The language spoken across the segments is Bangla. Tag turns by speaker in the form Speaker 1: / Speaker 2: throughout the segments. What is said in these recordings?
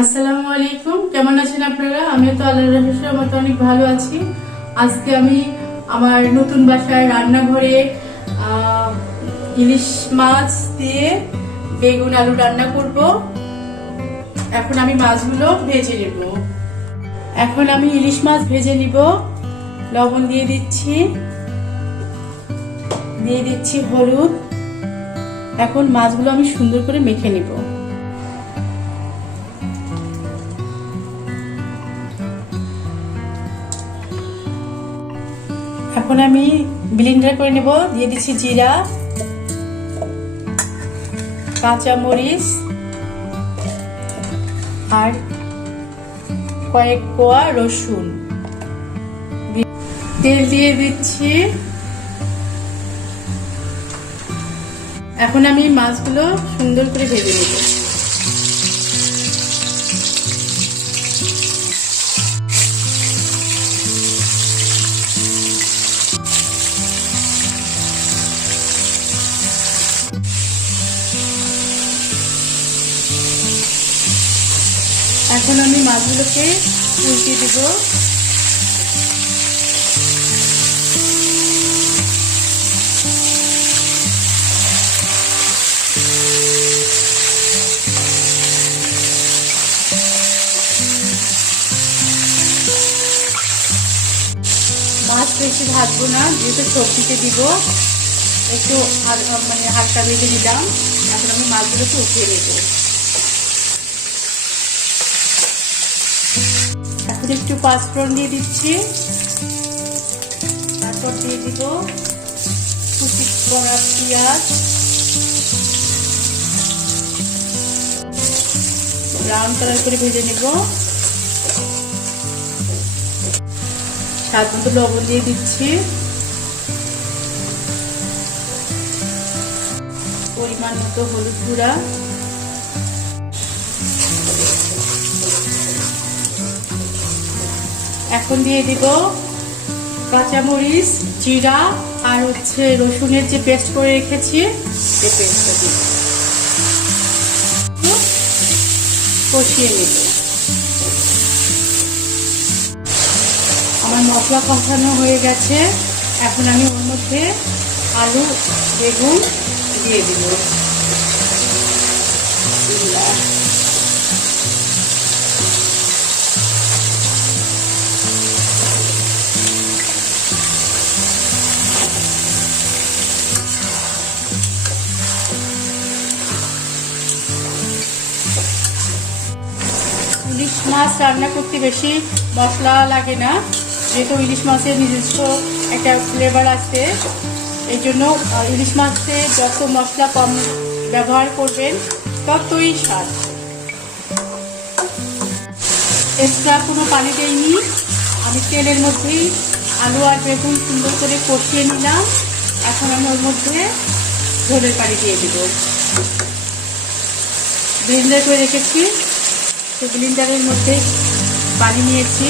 Speaker 1: আসসালামু আলাইকুম। কেমন আছেন আপনারা? আমিও তো আল্লাহ রহস্যের মতো অনেক ভালো আছি। আজকে আমি আমার নতুন বাসায় রান্নাঘরে ইলিশ মাছ দিয়ে বেগুন আলু রান্না করব। এখন আমি মাছগুলো ভেজে নেব। এখন আমি ইলিশ মাছ ভেজে নিব। লবণ দিয়ে দিচ্ছি। দিয়ে দিচ্ছি হলুদ। এখন মাছগুলো আমি সুন্দর করে মেখে নিব। এখন আমি ব্লিন্ডার করে নেব, দিয়ে দিচ্ছি জিরা কাঁচা মরিচ আর কয়েক কোয়া রসুন। তেল দিয়ে দিচ্ছি। এখন আমি মাছগুলো সুন্দর করে ভেজে নেব। এখন আমি মাছগুলোকে উল্টে দেব। মাছ বেশি ভাজবো না, যেহেতু সবজিতে দিব, একটু মানে হালকা ভেজে দিলাম এখন আমি মাছগুলোকে উঠিয়ে নেব। এখন একটু পাঁচফোড়ন দিয়ে দিচ্ছি। তারপর দিয়ে দিব কুচি করা পেঁয়াজ। ব্রাউন কালার করে ভেজে নেব। স্বাদ মতো লবণ দিয়ে দিচ্ছি। পরিমাণ মতো হলুদ গুঁড়া। এখন দিয়ে দিব কাঁচামরিচ, জিরা আর হচ্ছে রসুনের যে পেস্ট করে রেখেছি সে পেস্টটা দিব। কষিয়ে নেব। আমার মশলা কষানো হয়ে গেছে। এখন আমি ওর মধ্যে আলু, বেগুন দিয়ে দিব। ইলিশ মাছ রান্না করতে বেশি মশলা লাগে না। যেহেতু ইলিশ মাছের নিজস্ব একটা ফ্লেভার আছে, এই জন্য ইলিশ মাছে যত মশলা কম ব্যবহার করবেন, ততই স্বাদ। এক্সট্রা কোনো পানি দেয়নি আমি তেলের মধ্যেই আলু আর বেগুন সুন্দর করে কষিয়ে নিলাম। এখন আমি ওর মধ্যে ঝোলের পানি দিয়ে দেবো। ব্লেন্ডার করে রেখেছি। সেই গ্লিন্ডারের মধ্যে পানি নিয়েছি।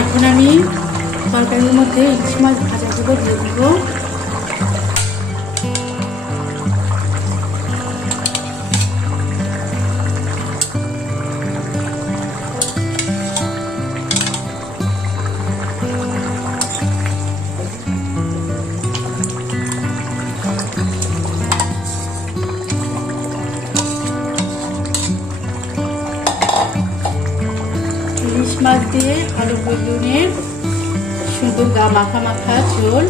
Speaker 1: এখন আমি তরকারির মধ্যে ইলিশ মাছ ভাজাগুলো দিয়ে দেবো। মাছ দিয়ে আলু বেগুনের সুন্দর গা মাখা মাখা ঝোল